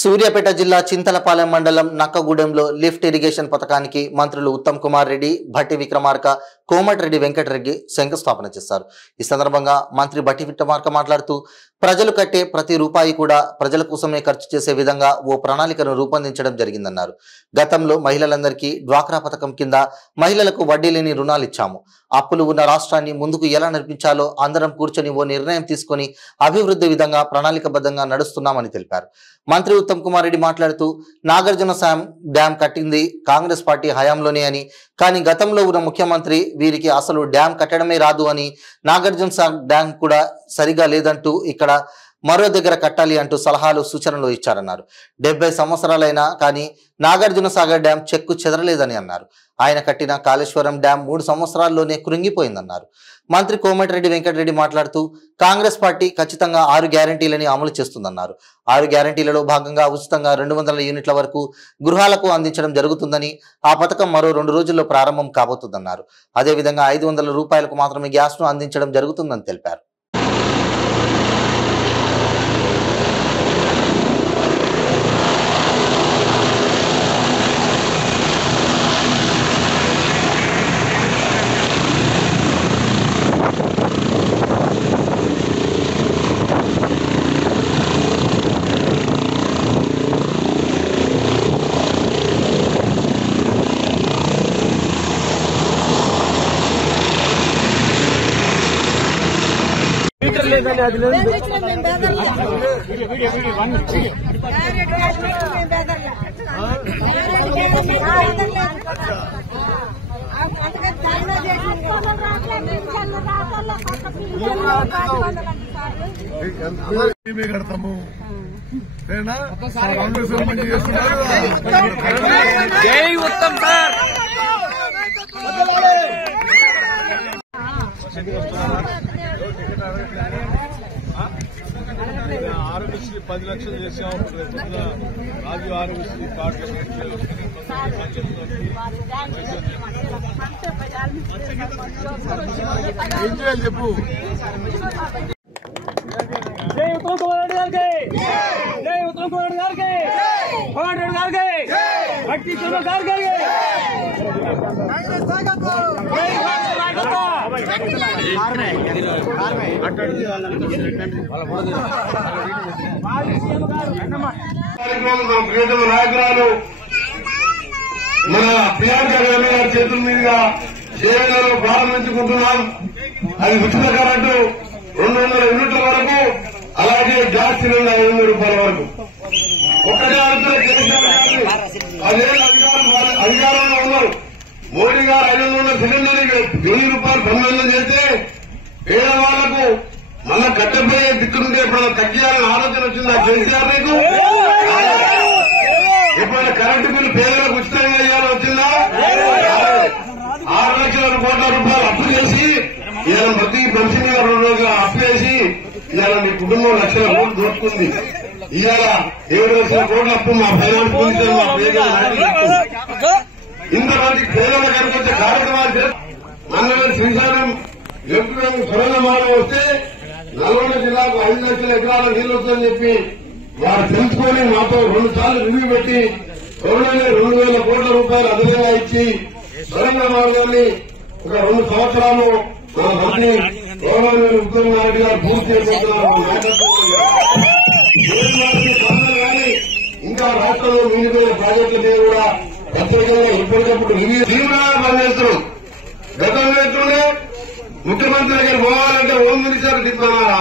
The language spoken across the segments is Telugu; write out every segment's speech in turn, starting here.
సూర్యాపేట జిల్లా చింతలపాలెం మండలం నక్కగూడెంలో లిఫ్ట్ ఇరిగేషన్ పథకానికి మంత్రులు ఉత్తమ్ కుమార్ రెడ్డి, భట్టి విక్రమార్క, కోమటిరెడ్డి వెంకటరెడ్డి శంకుస్థాపన చేశారు. ఈ సందర్భంగా మంత్రి భట్టి విక్రమార్క మాట్లాడుతూ ప్రజలు కట్టే ప్రతి రూపాయి కూడా ప్రజల కోసమే ఖర్చు చేసే విధంగా ఓ ప్రణాళికను రూపొందించడం జరిగిందన్నారు. గతంలో మహిళలందరికీ డ్వాక్రా పథకం కింద మహిళలకు వడ్డీ లేని రుణాలు ఇచ్చాము. అప్పులు ఉన్న రాష్ట్రాన్ని ముందుకు ఎలా నడిపించాలో అందరం కూర్చొని ఓ నిర్ణయం తీసుకొని అభివృద్ధి విధంగా ప్రణాళికబద్ధంగా నడుస్తున్నామని తెలిపారు. మంత్రి ఉత్తమ్ కుమార్ రెడ్డి మాట్లాడుతూ నాగార్జున సాగర్ డ్యాం కట్టింది కాంగ్రెస్ పార్టీ హయాంలోనే అని, కానీ గతంలో ఉన్న ముఖ్యమంత్రి వీరికి అసలు డ్యాం కట్టడమే రాదు అని, నాగార్జున సాగర్ డ్యాం కూడా సరిగా లేదంటూ ఇక్కడ మరో దగ్గర కట్టాలి అంటూ సలహాలు సూచనలు ఇచ్చారన్నారు. 70 సంవత్సరాలైనా కానీ నాగార్జున సాగర్ డ్యాం చెక్కు చెదరలేదని అన్నారు. ఆయన కట్టిన కాళేశ్వరం డ్యాం 3 సంవత్సరాల్లోనే కృంగిపోయిందన్నారు. మంత్రి కోమటిరెడ్డి వెంకటరెడ్డి మాట్లాడుతూ కాంగ్రెస్ పార్టీ ఖచ్చితంగా 6 గ్యారంటీలని అమలు చేస్తుందన్నారు. 6 గ్యారంటీలలో భాగంగా ఉచితంగా 200 యూనిట్ల వరకు గృహాలకు అందించడం జరుగుతుందని, ఆ పథకం మరో 2 రోజుల్లో ప్రారంభం కాబోతుందన్నారు. అదేవిధంగా 500 రూపాయలకు మాత్రమే గ్యాస్ను అందించడం జరుగుతుందని తెలిపారు. జై ఉత్తమ్ సార్. ఆరోగ్యశ్రీ 10 లక్షలు చేసాము. రాజు ఆరోగ్యశ్రీ కార్డు ఏం చేయాలి చెప్పు. జై ఉత్తమ్ కుమార్ రెడ్డి గారికి, జై ఉత్తమ్ కుమార్ రెడ్డి గారికి, కోమటిరెడ్డి గారికి, భట్టి విక్రమార్క గారికి. ప్రియతమ నాయకురాలు మన ప్రియాంక గాంధీ గారి చేతుల మీదుగా చేయాలలో ప్రారంభించుకుంటున్నాం. అది ఉచిత కరెంటు 200 యూనిట్ల వరకు, అలాగే గ్యాస్ సిలిండర్ 500 రూపాయల వరకు. ఒక్కటే అడుగుతున్న కేసీఆర్ గారిని, 10 ఏళ్ళ అధికారంలో ఉన్నారు. మోడీ గారు 500 సిలిండర్ 1000 రూపాయలు పన్ను చేస్తే పేదవాళ్లకు మళ్ళా కట్టపోయే దిక్కునుంటే ఎప్పుడైనా తగ్గియాలని ఆలోచన వచ్చిందా కేసీఆర్ నీకు? ఎప్పుడైనా కరెంటు బిల్లు పేదలకు ఉచితంగా ఇవ్వాలని వచ్చిందా? 6 లక్షల కోట్ల రూపాయలు అప్పు చేసి ఇవాళ ప్రతి మనిషిని 2 రోజులు అప్పు చేసి ఇవాళ మీ కుటుంబం లక్షల కోట్లు దోచుకుంది. ఇవాళ 7 లక్షల కోట్ల అప్పు మా ఫైనాన్స్ మినిస్టర్ మా పేద ఇంతమంది పేదల కనిపించే కార్యక్రమాలు మనలో శ్రీశైలం ఎప్పుడు సొరంగమానం వస్తే నల్గొండ జిల్లాకు 5 లక్షల ఎకరాల నీళ్లు వస్తుందని చెప్పి వారు తెలుసుకొని మాతో 2 సార్లు రివ్యూ పెట్టి త్వరలోనే 2,000 కోట్ల రూపాయలు అదనంగా ఇచ్చి సొరంగ మార్గాన్ని ఒక 2 సంవత్సరాలు మన మంత్రి గౌరవనీయులు ఉత్తమ్ నాయుడు గారు పూర్తి చేయబోతున్నారు. కానీ ఇంకా రాష్ట్రంలో మిగిలిపోయిన ప్రాజెక్టుల మీద కూడా ప్రత్యేకంగా ఎప్పటికప్పుడు రివ్యూ తీవ్రంగా పనిచేస్తున్నాం. గతంలో ఎట్లుండే ముఖ్యమంత్రి దగ్గర పోవాలంటే హోమ్ మినిస్టర్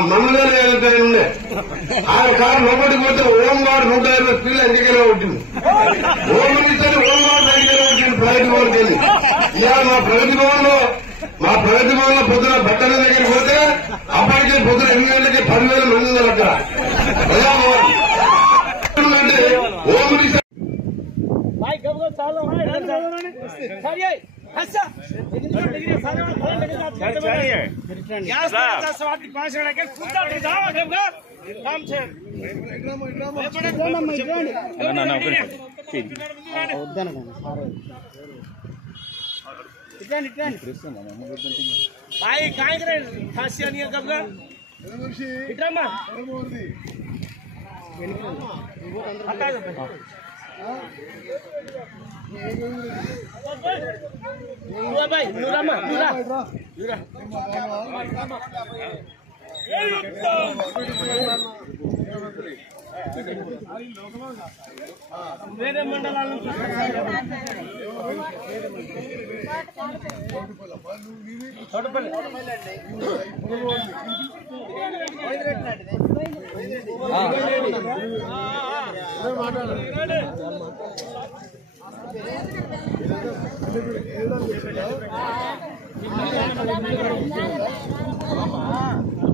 మనలే ఉండే ఆయన కారు లోపలికి పోతే హోం గార్డ్ 150 స్పీడ్ ఎన్నికలో ఉంటుంది. హోమ్ మినిస్టర్ హోం గార్డ్ ఎన్నికలో ఉంటుంది ప్రగతి భవన్కి వెళ్ళి. ఇవాళ మా ప్రగతి భవన్ లో పొద్దున బట్టల దగ్గరికి పోతే అప్పటికే పొద్దున 8 గంటలకి 10,000 మంది ఉన్నారు అక్కడ ప్రజాభవన్. అంటే హోమ్ మినిస్టర్ भाई काय खासिया नहीं है कब का వేరే మండలాల నుంచి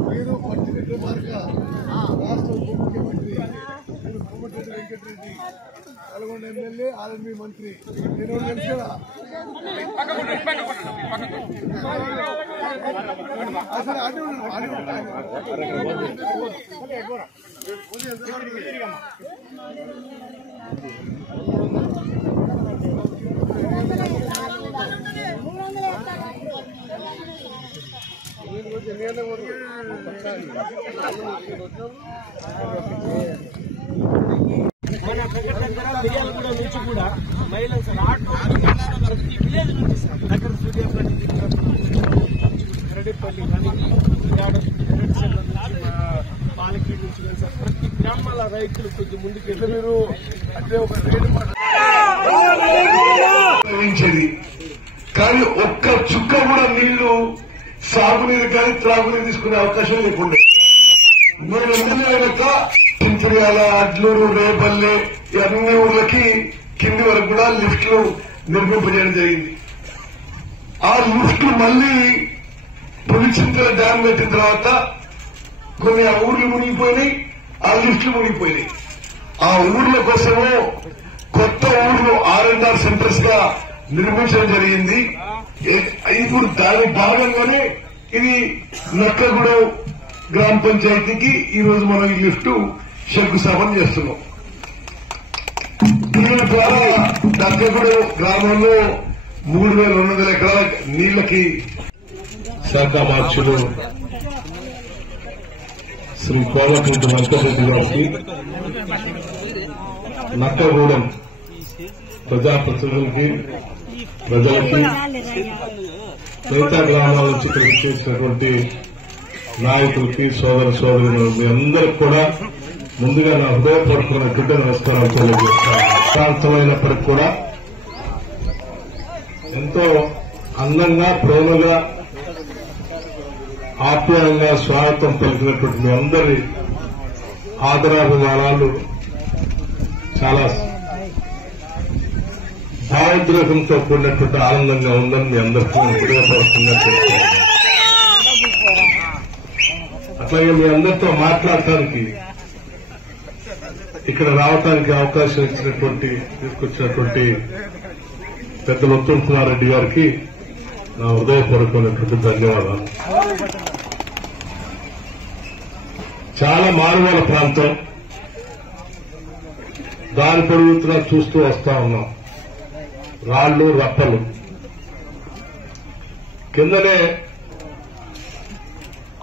మీరు పట్టినట్టు మార్గ రాష్ట్ర ఉప ముఖ్యమంత్రి నేను కోమటిరెడ్డి వెంకటరెడ్డి నల్గొండ ఎమ్మెల్యే ఆర్ఎంబీ మంత్రి నేను తెలుసు కదా అసలు మన మిర్యాలగూడ నుంచి కూడా మహిళలు సార్ ఆటో ప్రతి విలేజ్ నుంచి సార్ దగ్గర సూర్యాపేట రెడ్డిపల్లి కానీ పాలకి నుంచి సార్ ప్రతి గ్రామాల రైతులు కొంచెం ముందుకు మీరు అంటే ఒక రేటు కానీ ఒక్క చుక్క కూడా నీళ్లు సాగునీరు కానీ త్రాగునీరు తీసుకునే అవకాశం లేకుండా మీరు ఎందుకు చింతరియాల అడ్లూరు రేపల్లె అన్ని ఊర్లకి కింది వరకు కూడా లిఫ్ట్లు నిర్మింపజేయడం జరిగింది. ఆ లిఫ్ట్లు మళ్లీ పులిచింతల డ్యాం పెట్టిన తర్వాత కొన్ని ఆ ఊర్లు మునిగిపోయినాయి, ఆ లిఫ్ట్లు మునిగిపోయినాయి. ఆ ఊర్ల కోసము కొత్త ఊర్లు R&R సెంటర్స్ గా నిర్మించడం జరిగింది. ఇప్పుడు దాని భాగంగానే ఇది నక్కగూడెం గ్రామ పంచాయతీకి ఈ రోజు మనం ఈ లిఫ్ట్ శంకుస్థాపన చేస్తున్నాం. దీని ద్వారా నక్కగూడెం గ్రామంలో 3,200 ఎకరాల నీళ్లకి శాఖ మార్చులు శ్రీ కోమటిరెడ్డి వెంకటరెడ్డి గారికి నక్కగూడెం ప్రజాప్రతినిధులకి ప్రజలకి మిగతా గ్రామాల నుంచి ఇక్కడికి చేసినటువంటి నాయకులకి సోదర సోదరులు మీ అందరికి కూడా ముందుగా నా హృదయపూర్వకమైనటువంటి నమస్కారాలు తెలియజేస్తాను. ప్రాంతమైనప్పటికీ కూడా ఎంతో అందంగా ప్రేమగా ఆప్యాయంగా స్వాగతం పలికినటువంటి మీ అందరి ఆదరాభిమానాలు చాలా భావోద్రేకంతో కూడినటువంటి ఆనందంగా ఉందని మీ అందరికీ హృదయపూర్వకంగా తెలుస్తున్నాను. అట్లాగే మీ అందరితో మాట్లాడటానికి ఇక్కడ రావడానికి అవకాశం తీసుకొచ్చినటువంటి పెద్దలు ఉత్తమ్ కుమార్ రెడ్డి గారికి నా హృదయపూర్వకమైనటువంటి ధన్యవాదాలు. చాలా మారుమూల ప్రాంతం, దారి పొడుగుతున్నా చూస్తూ వస్తా ఉన్నాం. రాళ్లు రప్పలు, కిందనే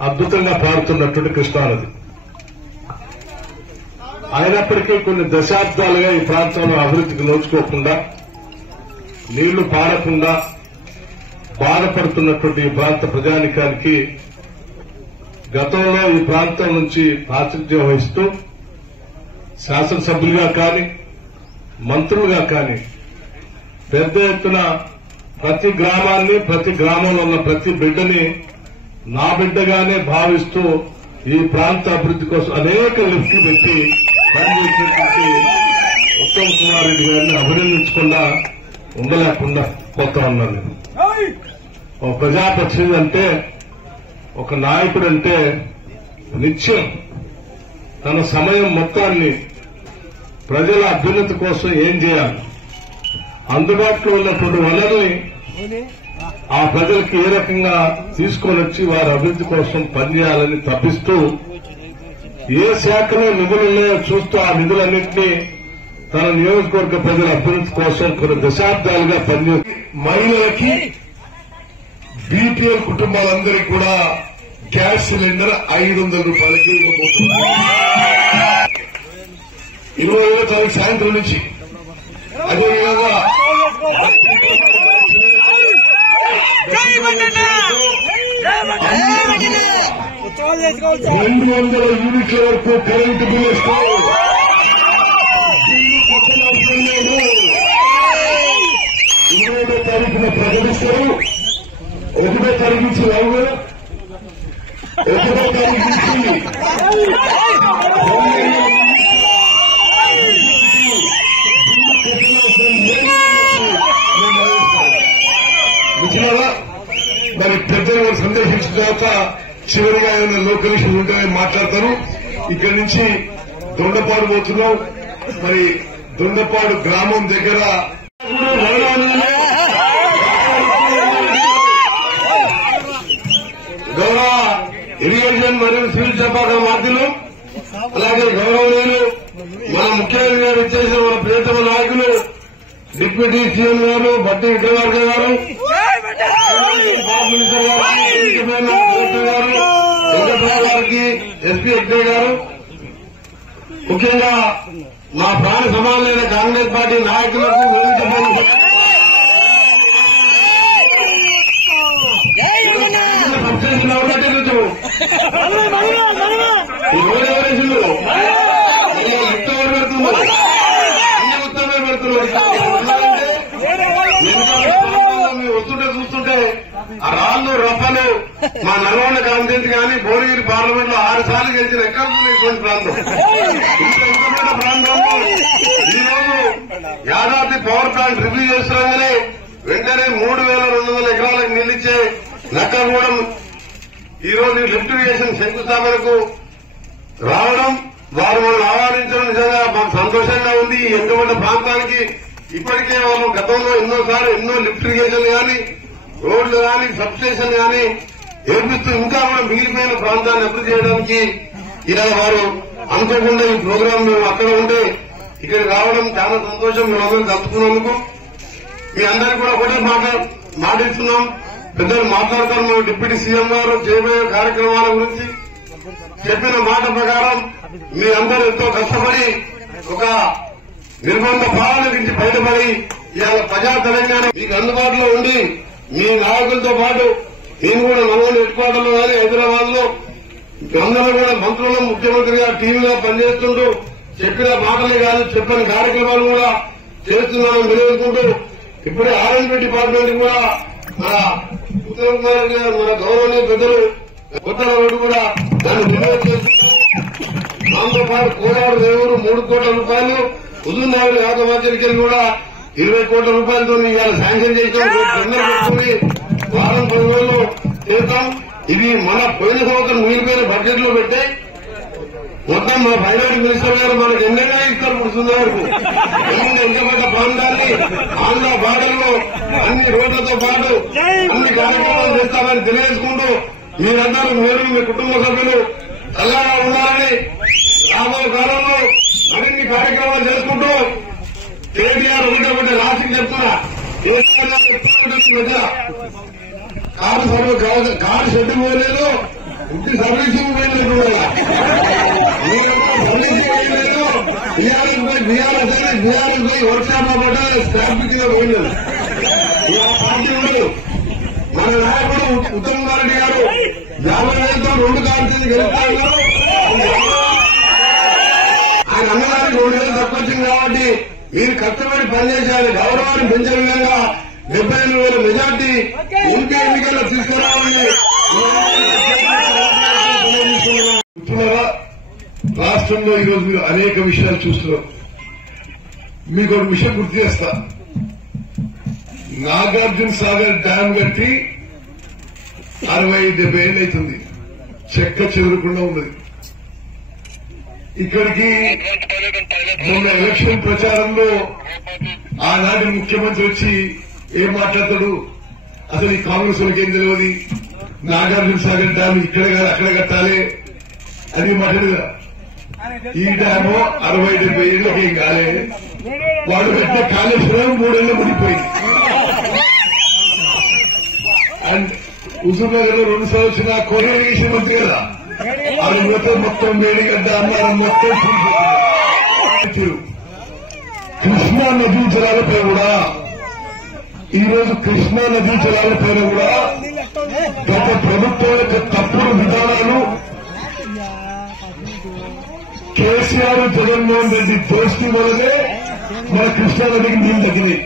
అద్భుతంగా పారుతున్నటువంటి కృష్ణానది. అయినప్పటికీ కొన్ని దశాబ్దాలుగా ఈ ప్రాంతంలో అభివృద్ధికి నోచుకోకుండా, నీళ్లు పారకుండా బాధపడుతున్నటువంటి ఈ ప్రాంత ప్రజానికానికి గతంలో ఈ ప్రాంతం నుంచి ప్రాతినిధ్యం వహిస్తూ శాసనసభ్యులుగా కానీ మంత్రులుగా కానీ పెద్ద ఎత్తున ప్రతి గ్రామాన్ని, ప్రతి గ్రామంలో ఉన్న ప్రతి బిడ్డని నా బిడ్డగానే భావిస్తూ ఈ ప్రాంత అభివృద్ధి కోసం అనేక లిఫ్ట్లు పెట్టి పనిచేసినటువంటి ఉత్తమ్ కుమార్ రెడ్డి గారిని అభినందించకుండా ఉండలేకుండా పోతా ఉన్నాను. ఒక ప్రజాప్రతినిధి అంటే, ఒక నాయకుడు అంటే నిత్యం తన సమయం మొత్తాన్ని ప్రజల అభ్యున్నతి కోసం ఏం చేయాలి, అందుబాటులో ఉన్నటువంటి వనరుల్ని ఆ ప్రజలకు ఏ రకంగా తీసుకొని వచ్చి వారి అభివృద్ధి కోసం పనిచేయాలని తప్పిస్తూ ఏ శాఖలో నిధులు ఉన్నాయో చూస్తూ ఆ నిధులన్నింటినీ తన నియోజకవర్గ ప్రజల అభివృద్ధి కోసం కొన్ని దశాబ్దాలుగా పనిచేస్తూ మహిళలకి బీపీఎల్ కుటుంబాలందరికీ కూడా గ్యాస్ సిలిండర్ 500 రూపాయలకి ఇవ్వబోతున్నారు. 27వ తారీఖు సాయంత్రం నుంచి అదేవిధంగా 200 యూనిట్ల వరకు కరెంటు బిల్లు వస్తూ 20వ తారీఖున ప్రకటిస్తారు. 1వ తారీఖు నుంచి రావు 1వ తారీఖు నుంచి మిత్రులారా, మరి పెద్దలు సందర్శించిన తర్వాత చివరిగా ఏమైనా లోకల్ ఇష్యూలు ఉంటే మాట్లాడతారు. ఇక్కడి నుంచి దొండపాడు పోతున్నాం. మరి దొండపాడు గ్రామం దగ్గర గౌరవ ఇరిగేషన్ మరియు సివిల్ శాఖ మంత్రులు, అలాగే గౌరవనీయులు మన ముఖ్యమంత్రి గారు ఇచ్చేసిన మన ప్రియతమ నాయకులు డిప్యూటీ సీఎం గారు బట్టి విక్రమార్క గారు, మినిస్టర్ గారు, వెంకట్రావు గారికి, ఎస్పీ ఎక్డే గారు, ముఖ్యంగా మా ప్రాణ సమానమైన కాంగ్రెస్ పార్టీ నాయకులకు వస్తుంటే చూస్తుంటే ఆ రాళ్ళు రప్పలు మా నల్గొండ కాన్స్టిట్యూన్సీ కానీ భువనగిరి పార్లమెంట్ లో 6 సార్లు గెలిచిన ఎక్కడ ప్రాంతం. ఇంత ప్రాంతంలో ఈరోజు యాదాద్రి పవర్ ప్లాంట్ రివ్యూ చేస్తున్నామని వెంటనే 3,200 ఎకరాలకు నిలిచే నక్కగూడెం ఈరోజు లిఫ్ట్ ఇరిగేషన్ శంకుస్థాపనకు రావడం, వారు మనం ఆహ్వానించడం నిజంగా మాకు సంతోషంగా ఉంది. ఈ వెనుకబడ్డ ప్రాంతానికి ఇప్పటికే వాళ్ళు గతంలో ఎన్నో లిఫ్ట్ ఇరిగేషన్ కానీ, రోడ్లు కానీ, సబ్ స్టేషన్ కానీ ఏర్పిస్తూ ఇంకా కూడా మిగిలిపోయిన ప్రాంతాన్ని అభివృద్ధి చేయడానికి ఇలా వారు అనుకోకుండా ఈ ప్రోగ్రాం మేము అక్కడ ఉంటే ఇక్కడికి రావడం చాలా సంతోషం. మేమందరం కలుపుకున్నందుకు మీ అందరికీ కూడా ఒకటే మాటిస్తున్నాం. పెద్దలు మాట్లాడతారు. మన డిప్యూటీ సీఎం గారు చేయబోయే కార్యక్రమాల గురించి చెప్పిన మాట ప్రకారం మీ అందరూ ఎంతో కష్టపడి ఒక నిర్బంధ పాలన నుంచి బయటపడి ఇవాళ ప్రజా తెలంగాణ మీకు అందుబాటులో ఉండి మీ నాయకులతో పాటు నేను కూడా నల్గొండ హెడ్ క్వార్టర్లో కానీ హైదరాబాద్ లో అందరూ కూడా మంత్రులు ముఖ్యమంత్రిగా టీవీగా పనిచేస్తుంటూ చెప్పిన మాటలే కాదు చెప్పిన కార్యక్రమాలు కూడా చేస్తున్నామని తెలియజేసుకుంటూ ఇప్పుడే ఆర్ఎండ్బి డిపార్ట్మెంట్ కూడా మన ఉత్తమ్ కుమార్ రెడ్డి గారు మన గౌరవనీయ పెద్దలు కొత్త రోడ్డు కూడా దాన్ని నిర్వహించారు. దాంతో పాటు కోలాడు రేవూరు 3 కోట్ల రూపాయలు, హుజూర్నగర్ యాదవాచరికి కూడా 20 కోట్ల రూపాయలతో ఇవాళ శాంక్షన్ చేసాం. టెండర్ పెట్టుకుని వారం 10 రోజులు చేస్తాం. ఇది మన పోయిన సంవత్సరం మిగిలిపోయిన బడ్జెట్ లో పెట్టే మొత్తం మన ఫైనాన్స్ మినిస్టర్ గారు మనకు ఎన్నైనా ఇస్తారు. పుడుతున్న వరకు ఎంతపడ్డ ప్రాంతాన్ని ఆంధ్ర బార్డర్లో అన్ని రోడ్లతో పాటు అన్ని కార్యక్రమాలు చేస్తామని తెలియజేసుకుంటూ మీరందరూ మీరు మీ కుటుంబ సభ్యులు చల్లగా ఉండాలని రాబోయే కాలంలో అన్ని కార్యక్రమాలు చేసుకుంటూ కేటీఆర్ ఒకటి రాసి చెప్తున్నా కారు షెడ్డు పోలేదు, ఇంటి సర్వీసింగ్ పోయినట్టు బీఆర్ఎస్ పోయి వర్క్షాప్ పడ్డ స్టాంపింగ్ గా పోయినది. పార్టీ మన నాయకుడు ఉత్తమ్ కుమార్ రెడ్డి గారు 50,000తో 2 కార్లు గెలుస్తారు. ఆయన అన్నదానికి 2,000 తక్కువ వచ్చింది కాబట్టి మీరు కష్టపడి పనిచేసేయాలి. గౌరవాన్ని పెంచే విధంగా 78,000 మెజార్టీ ఎంపీ ఎన్నికల్లో తీసుకురావాలని రాష్ట్రంలో ఈరోజు మీరు అనేక విషయాలు చూస్తున్నారు. మీకు ఒక విషయం గుర్తు చేస్తా. నాగార్జున సాగర్ డ్యాం కట్టి 60-70 ఏళ్ళు అవుతుంది. చెక్క చెదరకుండా ఉన్నది. ఇక్కడికి మొన్న ఎలక్షన్ ప్రచారంలో ఆనాటి ముఖ్యమంత్రి వచ్చి ఏం మాట్లాడతాడు, అసలు ఈ కాంగ్రెస్ వాళ్ళకి ఏం తెలియదు, నాగార్జున సాగర్ డ్యాం ఇక్కడ కాదు అక్కడ కట్టాలి అని మాట్లాడేదా. ఈ డ్యాము 60-70 ఏళ్ళకి ఏం కాలే. వాడు కట్టిన కాళేశ్వరం 3 ఏళ్ళు మునిగిపోయింది. అండ్ హుజూర్నగర్ లో 2 సార్లు వచ్చిన కోరిగేషన్ మంత్రి కదా, అది మొత్తం వేడిగడ్డ అమ్మారం మొత్తం లేవనెత్తారు. కృష్ణా నదీ జలాలపై కూడా ఈరోజు కృష్ణా నదీ జలాలపైన కూడా గత ప్రభుత్వం యొక్క తప్పుడు విధానాలు, కేసీఆర్ జగన్మోహన్ రెడ్డి దోస్తీ వల్లనే మన కృష్ణా నదికి నీళ్లు తగ్గినాయి.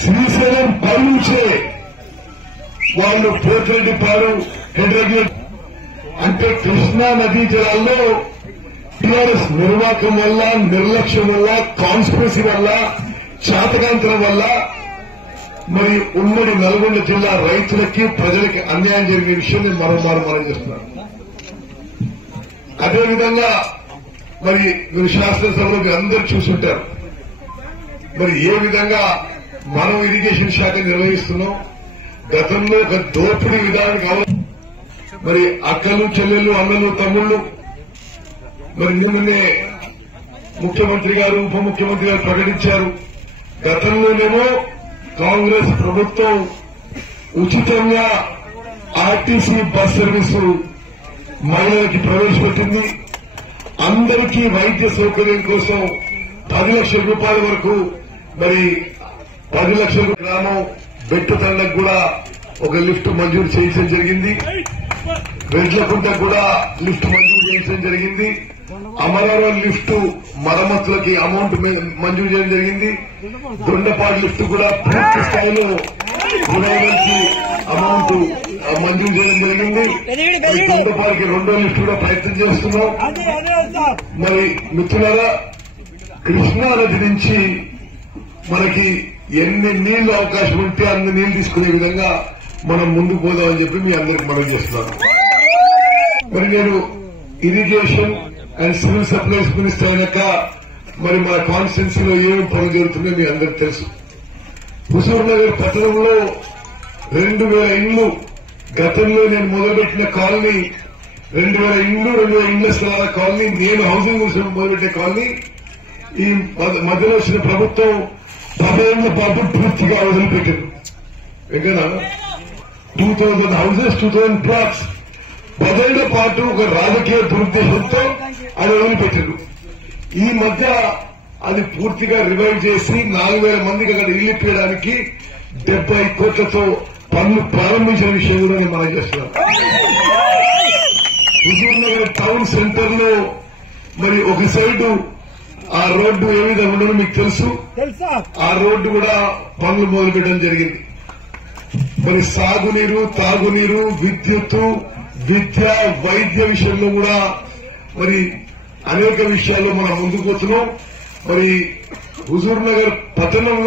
శ్రీశైలం పైనుంచే వాళ్ళు పోతిరెడ్డిపాడు హెడ్ రెగ్యులేటర్ అంటే కృష్ణా నదీ జలాల్లో టీఆర్ఎస్ నిర్వాహకం వల్ల, నిర్లక్ష్యం వల్ల, కాన్స్పిరసీ వల్ల, చాతకాంతరం వల్ల మరి ఉమ్మడి నల్గొండ జిల్లా రైతులకి ప్రజలకి అన్యాయం జరిగిన విషయం నేను మరోమారు మనం చేస్తున్నాను. అదేవిధంగా మరి మీరు శాసనసభలో మీరు అందరూ చూసుంటారు మరి ఏ విధంగా మనం ఇరిగేషన్ శాఖ నిర్వహిస్తున్నాం. గతంలో ఒక దోపిడీ విధానం కావాలి. మరి అక్కలు, చెల్లెళ్ళు, అన్నలు, తమ్ముళ్ళు మరి నిన్ననే ముఖ్యమంత్రి గారు, ఉప ముఖ్యమంత్రి గారు ప్రకటించారు. గతంలోనేమో కాంగ్రెస్ ప్రభుత్వం ఉచితంగా ఆర్టీసీ బస్ సర్వీసు మహిళలకి ప్రవేశపెట్టింది. అందరికీ వైద్య సౌకర్యం కోసం 10 లక్షల రూపాయల వరకు మరి 10 లక్షల గ్రామం బెట్టుతండకు కూడా ఒక లిఫ్ట్ మంజూరు చేయించడం జరిగింది. వెడ్లకుంట కూడా లిఫ్ట్ మంజూరు చేయించడం జరిగింది. అమరావరం లిఫ్ట్ మరమ్మతులకి అమౌంట్ మంజూరు చేయడం జరిగింది. దొండపాడు లిఫ్ట్ కూడా పూర్తి స్థాయిలో కి అమౌంట్ మంజూరు చేయడం జరిగింది. దొండపాడికి 2వ లిఫ్ట్ కూడా ప్రయత్నం చేస్తున్నాం. మరి మిత్రులారా, కృష్ణా నది నుంచి మనకి ఎన్ని నీళ్లు అవకాశం ఉంటే అన్ని నీళ్లు తీసుకునే విధంగా మనం ముందుకు పోదామని చెప్పి మీ అందరికి మనం చేస్తున్నాను. మరి నేను irrigation and civil supplies minister అయినాక మరి మన కాన్స్టిట్యున్సీలో ఏమి పనులు జరుగుతున్నాయో మీ అందరికి తెలుసు. హుజూర్ నగర్ పట్టణంలో 2000 ఇండ్లు గతంలో నేను మొదలుపెట్టిన కాలనీ, 2000 ఇండ్లు, 2000 ఇండ్ల స్థలాల కాలనీ, నేను హౌసింగ్ మినిస్టర్ మొదలుపెట్టే కాలనీ ఈ మధ్యలో వచ్చిన ప్రభుత్వం 10 ఏళ్ల పాటు పూర్తిగా వదిలిపెట్టారు. ఎక్కడ 2000 హౌసెస్, 2000 ప్లాట్స్ 10 ఏళ్ల పాటు ఒక రాజకీయ దురుద్దేశంతో అది వదిలిపెట్టారు. ఈ మధ్య అది పూర్తిగా రివైవ్ చేసి 4000 మందికి అక్కడ ఇల్లు ఇప్పించడానికి 70 కోట్లతో పనులు ప్రారంభించిన విషయం కూడా నేను మనం చేస్తున్నాను. హుజూర్ నగర్ టౌన్ సెంటర్ లో మరి ఒక సైడు ఆ రోడ్డు ఏ విధంగా ఉండదో మీకు తెలుసు. ఆ రోడ్డు కూడా పనులు మొదలుపెట్టడం జరిగింది. మరి సాగునీరు, తాగునీరు, విద్యుత్తు, విద్య, వైద్య విషయంలో కూడా మరి అనేక విషయాల్లో మనం ముందుకు పోతున్నాం. మరి హుజూర్ నగర్ పట్టణంలో